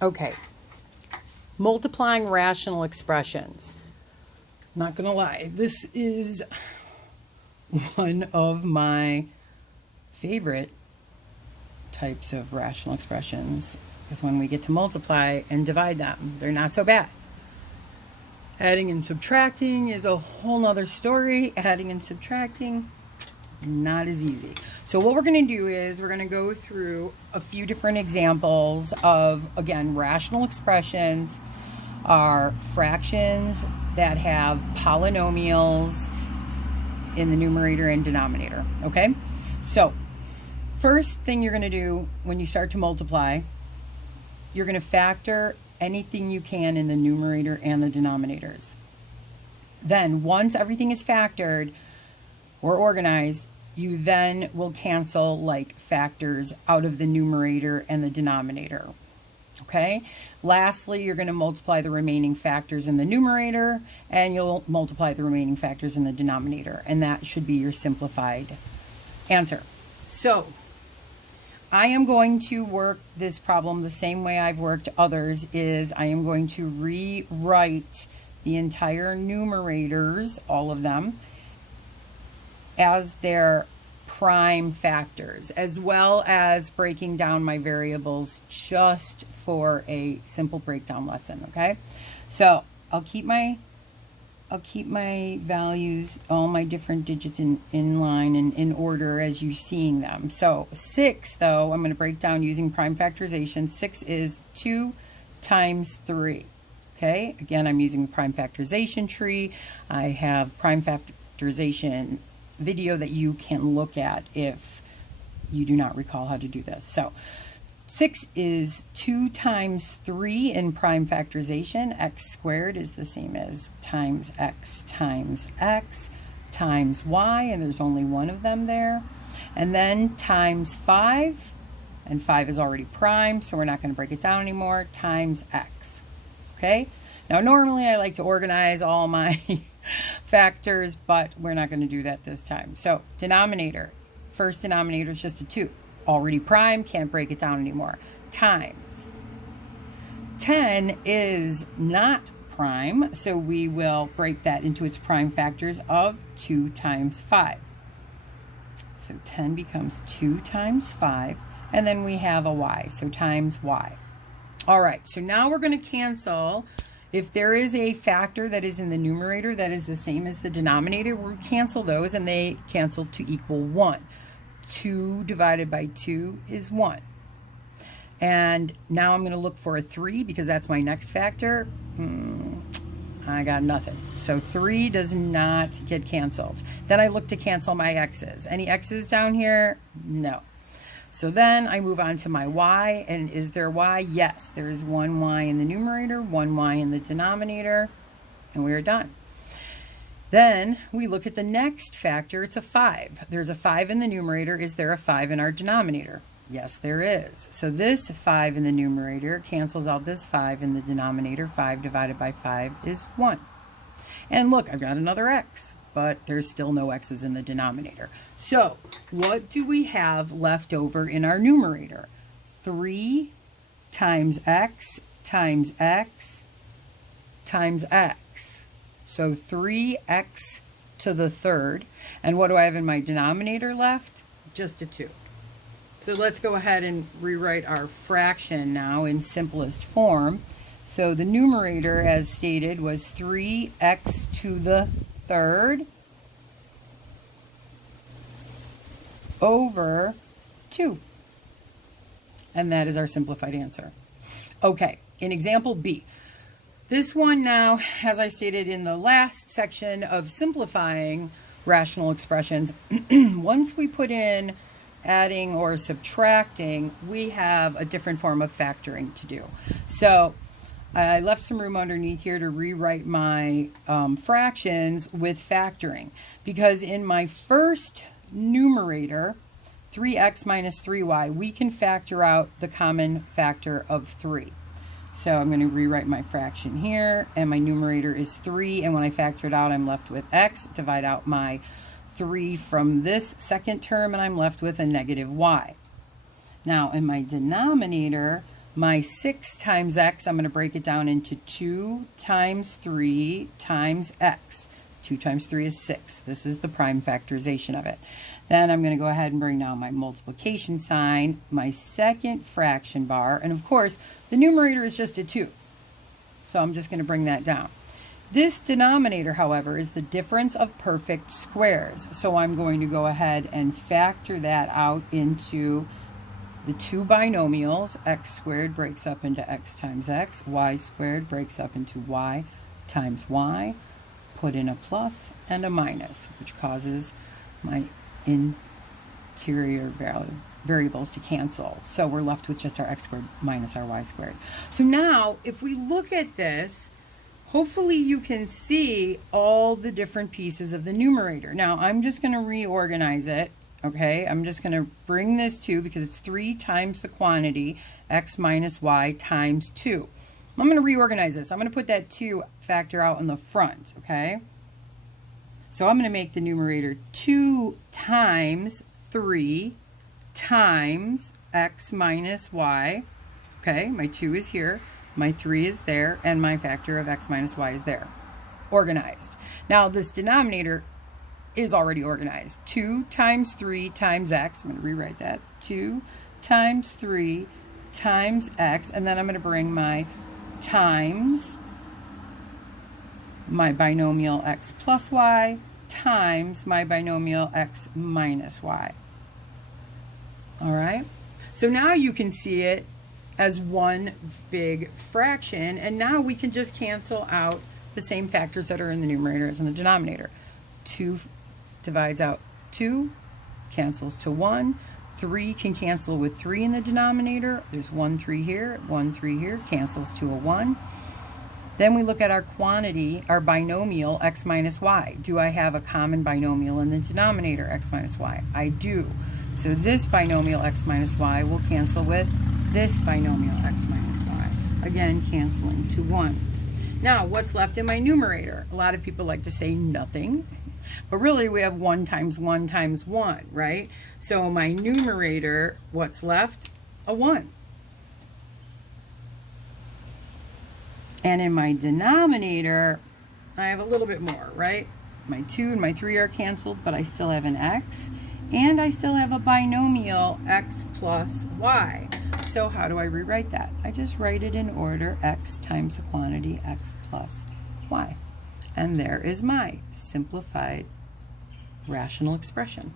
Okay, multiplying rational expressions. Not gonna lie, this is one of my favorite types of rational expressions, is when we get to multiply and divide them. They're not so bad. Adding and subtracting is a whole nother story. Adding and subtracting, not as easy. So what we're going to do is we're going to go through a few different examples of, again, rational expressions are fractions that have polynomials in the numerator and denominator. Okay, so first thing you're going to do when you start to multiply, you're going to factor anything you can in the numerator and the denominators. Then once everything is factored or organized, you then will cancel like factors out of the numerator and the denominator. Okay, lastly, you're going to multiply the remaining factors in the numerator and you'll multiply the remaining factors in the denominator, and that should be your simplified answer. So I am going to work this problem the same way I've worked others, is I am going to rewrite the entire numerators, all of them, as their prime factors, as well as breaking down my variables just for a simple breakdown lesson, okay? So I'll keep my values, all my different digits in line and in order as you're seeing them. So 6, though, I'm going to break down using prime factorization. 6 is 2 times 3. Okay, again, I'm using the prime factorization tree. I have prime factorization video that you can look at if you do not recall how to do this. So 6 is 2 times 3 in prime factorization. X squared is the same as times x times y, and there's only one of them there. And then times 5, and 5 is already prime, so we're not going to break it down anymore, times x. Okay? Now normally I like to organize all my factors, but we're not going to do that this time. So denominator, first denominator is just a 2. Already prime, can't break it down anymore. Times. 10 is not prime, so we will break that into its prime factors of 2 times 5. So 10 becomes 2 times 5, and then we have a y, so times y. All right, so now we're going to cancel. If there is a factor that is in the numerator that is the same as the denominator, we'll cancel those, and they cancel to equal 1. 2 divided by 2 is 1. And now I'm going to look for a 3 because that's my next factor. I got nothing. So 3 does not get canceled. Then I look to cancel my x's. Any x's down here? No. So then I move on to my y, and is there y? Yes, there is one y in the numerator, one y in the denominator, and we are done. Then we look at the next factor. It's a 5. There's a 5 in the numerator. Is there a 5 in our denominator? Yes, there is. So this 5 in the numerator cancels out this 5 in the denominator. 5 divided by 5 is 1. And look, I've got another x, but there's still no x's in the denominator. So what do we have left over in our numerator? 3 times x times x times x. So 3x to the third. And what do I have in my denominator left? Just a 2. So let's go ahead and rewrite our fraction now in simplest form. So the numerator, as stated, was 3x to the third over 2. And that is our simplified answer. Okay, in example B. This one now, as I stated in the last section of simplifying rational expressions, once we put in adding or subtracting, we have a different form of factoring to do. So I left some room underneath here to rewrite my fractions with factoring, because in my first numerator, 3x minus 3y, we can factor out the common factor of 3. So I'm going to rewrite my fraction here, and my numerator is 3, and when I factor it out, I'm left with x. Divide out my 3 from this second term, and I'm left with a negative y. Now, in my denominator, My 6 times x, I'm going to break it down into 2 times 3 times x. 2 times 3 is 6. This is the prime factorization of it. Then I'm going to go ahead and bring down my multiplication sign, my second fraction bar, and of course, the numerator is just a 2. So I'm just going to bring that down. This denominator, however, is the difference of perfect squares. So I'm going to go ahead and factor that out into the two binomials. X squared breaks up into x times x. Y squared breaks up into y times y. Put in a plus and a minus, which causes my interior variables to cancel. So we're left with just our x squared minus our y squared. So now, if we look at this, hopefully you can see all the different pieces of the numerator. Now, I'm just going to reorganize it. Okay, I'm just going to bring this to, because it's 3 times the quantity, x minus y times 2. I'm going to reorganize this. I'm going to put that 2 factor out in the front, okay? So I'm going to make the numerator 2 times 3 times x minus y. Okay, my 2 is here, my 3 is there, and my factor of x minus y is there. Organized. Now, this denominator is already organized. 2 times 3 times x. I'm going to rewrite that. 2 times 3 times x. And then I'm going to bring my times my binomial x plus y times my binomial x minus y. All right? So now you can see it as one big fraction. And now we can just cancel out the same factors that are in the numerator as in the denominator. 2 divides out 2, cancels to 1. 3 can cancel with 3 in the denominator. There's 1 3 here, 1 3 here, cancels to a 1. Then we look at our quantity, our binomial x minus y. Do I have a common binomial in the denominator, x minus y? I do. So this binomial x minus y will cancel with this binomial x minus y. Again, canceling to 1s. Now, what's left in my numerator? A lot of people like to say nothing. But really, we have 1 times 1 times 1, right? So my numerator, what's left? A 1. And in my denominator, I have a little bit more, right? My 2 and my 3 are canceled, but I still have an x. And I still have a binomial x plus y. So how do I rewrite that? I just write it in order, x times the quantity x plus y. And there is my simplified rational expression.